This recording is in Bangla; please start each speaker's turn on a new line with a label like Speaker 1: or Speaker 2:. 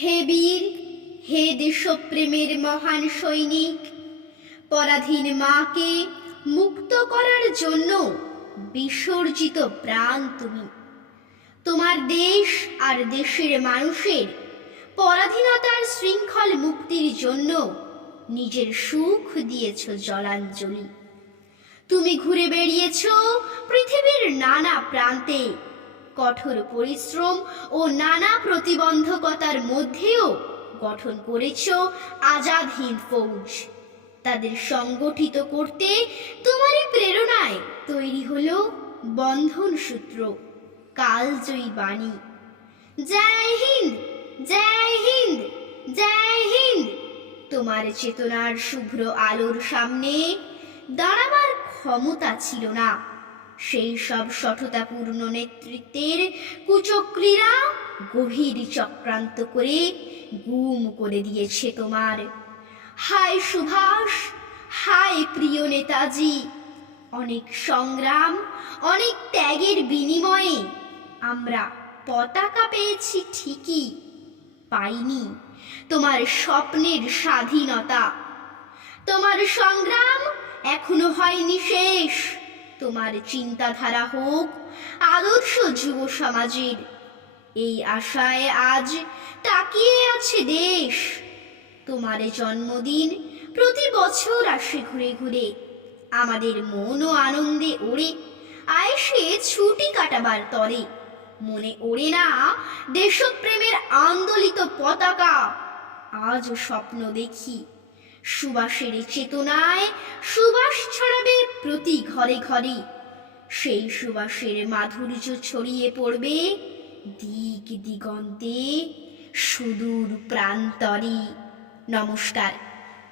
Speaker 1: হে বীর, হে দেশপ্রেমের মহান সৈনিক, পরাধীন মাকে মুক্ত করার জন্য বিসর্জিত প্রাণ তুমি। তোমার দেশ আর দেশের মানুষের পরাধীনতার শৃঙ্খল মুক্তির জন্য নিজের সুখ দিয়েছ জলাঞ্জলি। তুমি ঘুরে বেরিয়েছ পৃথিবীর নানা প্রান্তে কঠোর পরিশ্রম ও নানা প্রতিবন্ধকতার মধ্যেও গঠন করেছ আজাদ হিন্দ ফৌজ। তাদের সংগঠিত করতে তোমারই প্রেরণায় তৈরি হল বন্ধন সূত্র, কালজয়ী বাণী। জয় হিন্দ জয় হিন্দ জয় হিন্দ। তোমার চেতনার শুভ্র আলোর সামনে দাঁড়াবার ক্ষমতা ছিল না। সেই সব সঠতাপূর্ণ নেতৃত্বের কুচক্রীরা গভীর চক্রান্ত করে গুম করে দিয়েছে তোমার। হায় সুভাষ, হায় প্রিয় নেতাজি, অনেক সংগ্রাম, অনেক ত্যাগের বিনিময়ে আমরা পতাকা পেয়েছি ঠিকই, পাইনি তোমার স্বপ্নের স্বাধীনতা। তোমার সংগ্রাম এখনও হয়নি শেষ। তোমার চিন্তাধারা হোক, আদর্শ যুব সমাজের এই আশায় আজ তাকিয়ে আছে দেশ। তোমার জন্মদিন প্রতি বছর আসে ঘুরে ঘুরে। আমাদের মনও আনন্দে ওড়ে, আয়েসে ছুটি কাটাবার তরে। মনে ওড়ে না দেশপ্রেমের আন্দোলিত পতাকা। আজও স্বপ্ন দেখি সুবাসের চেতনায় সুবাস ছড়াবে প্রতি ঘরে ঘরে। সেই সুবাসের মাধুর্য ছড়িয়ে পড়বে দিক দিগন্তে সুদূর প্রান্তরে। নমস্কার।